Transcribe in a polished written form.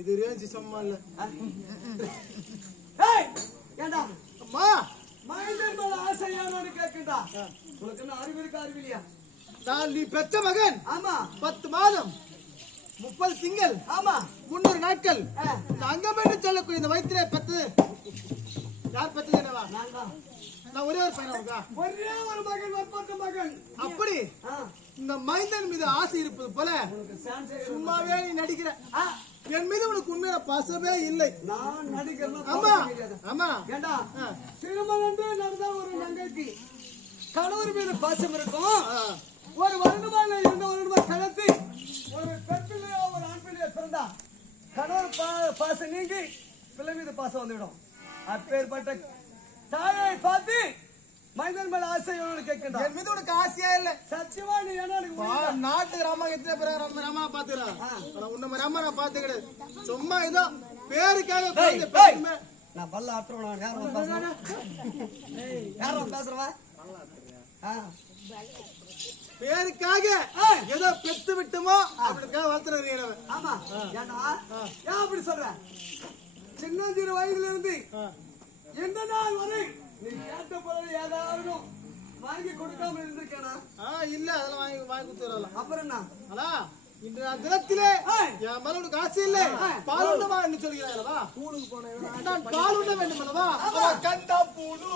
இது ரேஞ்சி சம்மா இல்ல. ஏண்டா அம்மா மைந்தன் மேல ஆசையானு கேக்குடா. உனக்கு என்ன அறிவு இருக்கா அறிவில்லையா? நான் நீ பெற்ற மகன். ஆமா 10 மாதம் 30 திங்கள். ஆமா 300 நாட்கள். அங்கமென்று சொல்லக்கூடிய இந்த வயிற்றிலே பெற்றது யார் பெற்றது என்னவா? நான் ஒரே ஒரு பையனா? ஒரே ஒரு மகன் வற்பட்ட மகன். அப்படி இந்த மைந்தன் மீது ஆசை இருப்பது போல சும்மாவே நீ நடிக்கிற. என் மீது உனக்கு உண்மையில பாசமே இல்லை. நான் நடிக்கிறேன். ஆமா ஆமா. ஏண்டா திருமணம் நடந்தா ஒரு நங்கைக்கு கணவர் மீது பாசம் இருக்கும். ஒரு வருடமா இல்ல 2 வருடமா கலத்தி ஒரு பெண்பிள்ளையோ ஒரு ஆண் பிள்ளையோ பிறந்தா கணவர் பாசம் நீங்கி பிள்ளை மீது பாசம் வந்துவிடும். அப்பேற்பட்ட தாயை பார்த்து மைந்தன் மேல ஆசை கேட்கின்றான். என் மீது உனக்கு ஆசையா இல்ல. சத்தியமா நீ என்ன நாட்டு ராமா எத்தனை பேர் ராமா பாத்துக்கலாம். உன்ன ராமா நான் பாத்து கிடையாது. சும்மா ஏதோ பேருக்காக நான் பல்ல ஆட்டுறவன். யாரும் பேசுறவா பேருக்காக ஏதோ பெத்து விட்டுமோ அப்படிக்காக வளர்த்துறேன். ஆமா ஏன் அப்படி சொல்ற? சின்னஞ்சிறு வயதுல இருந்து எந்த நாள் வரை நீ கேட்ட பொருள் ஏதாவது வாங்கி கொடுக்காம இருந்திருக்கேனா? இல்ல அதெல்லாம் வாங்கி கொடுத்துடலாம். அப்புறம் என்ன இந்த தினத்திலே என் மேல உனக்கு ஆசை இல்ல. பால் உண்டமா என்று சொல்கிறாரா? பூனுக்கு போன பால் உண்ண வேண்டும் அல்லவா? கண்டா பூனு